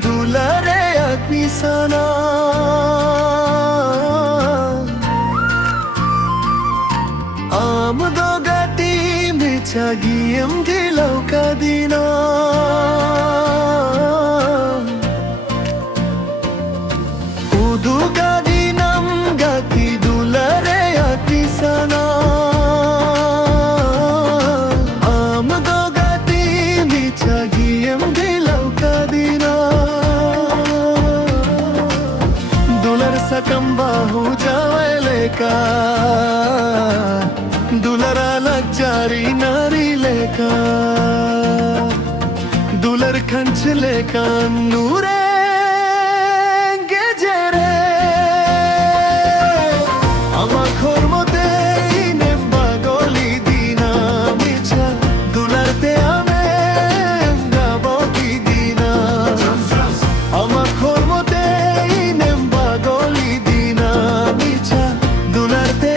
dulareyag misana Amdogati michagiyam dilaw kadina Udugadinam gati dulareyag misana Amdogati michagiyam dilaw kadina Dular sakam bahu jaweleka दुलरालग जारी नारी लेका दुलर खंच लेका नूरे गेजेरे अमा खोरमते नेम्बा गोली दीना मिछा दुलरते आमे गाबो की दीना अमा खोरमते नेम्बा गोली दीना मिछा दुलरते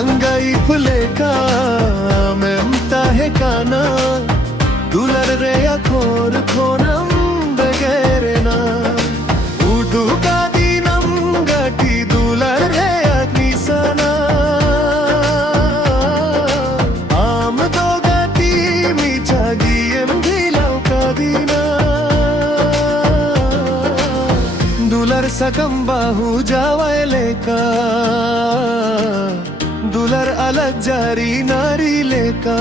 अंगाई फुलेका मेमता है काना दुलर रे खोर खोनम बगैरे ना उदू का दीनम गटी दुलर रे निसना आम दो गटी मीठा गियम दिलाव का दीना दुलर सकम बाहू जावले का दुलर अलग जारी नारी लेका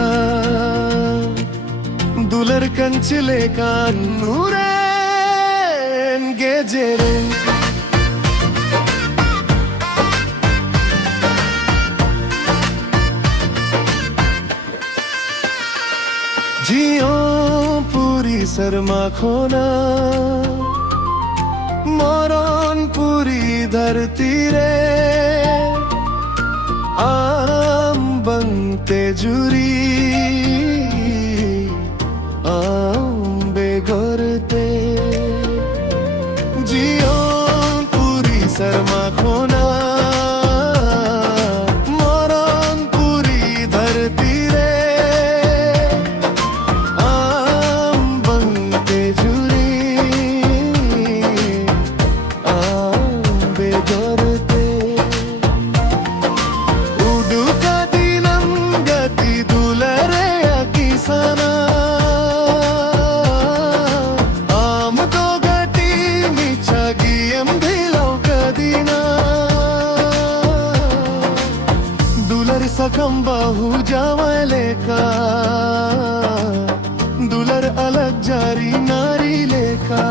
दुलर कंच लेका नूरेन गेजेरे जियो पूरी शर्मा खोना मरण पूरी धरती रे आम बनते जुरी आम बेगरते जियो पूरी शर्मा खोना मरण पूरी धरती रे आम बनते जुरी आम बेगरते सकम बाहू जावले का दुलर अलग जारी नारी लेका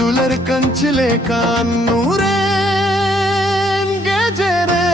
दुलर कंच लेका नूरेन गेजेरे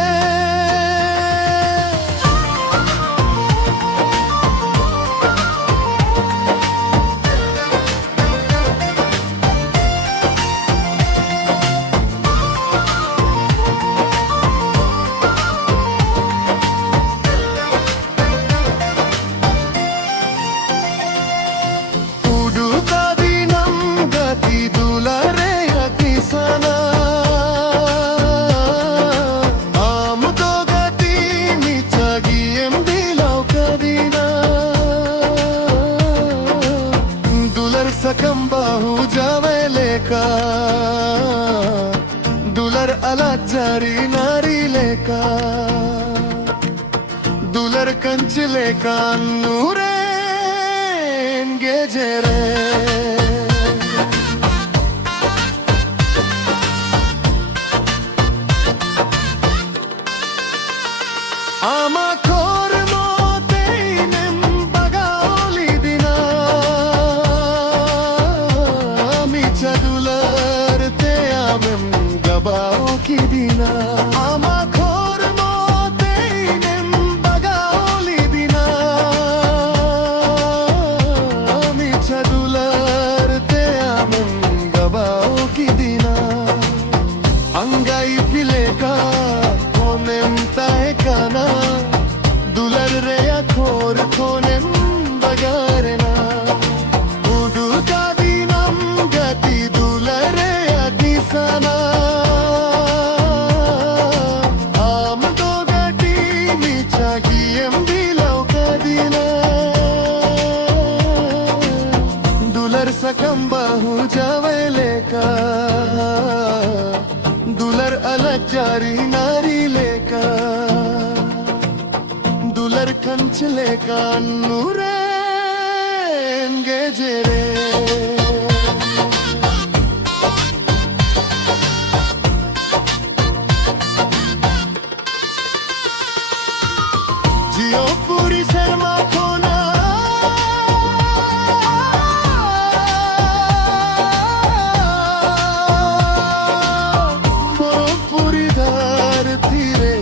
सकम बाहू जावले का दुलर अलग जारी नारी लेका दुलर कंच लेका नूरेन गेजेरे आमा खोर मोते नेम बगाओली दिना मिचा दुलर ते आमेम गबाओ की दिना आमा खोर मोते नेम बगाओली दिना मिचा दुलर কান্নুরে গেজে রে জিও পুরিশের মাখনা পুরিদার তীরে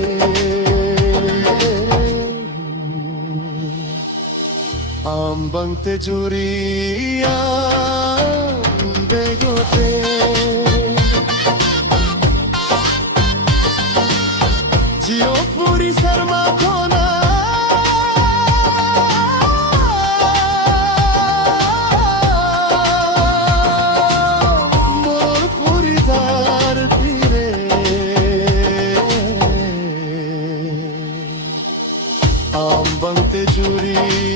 ambangte juriya begote jio puri sarma khona mor puri dar dire ambangte juriya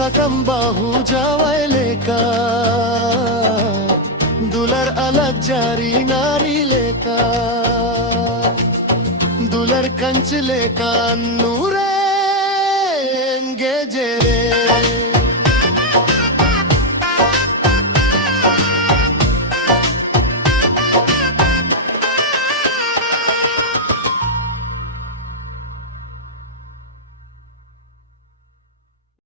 sakam bahu jawai leka dular alag jari nari leka dular kanch leka nure geje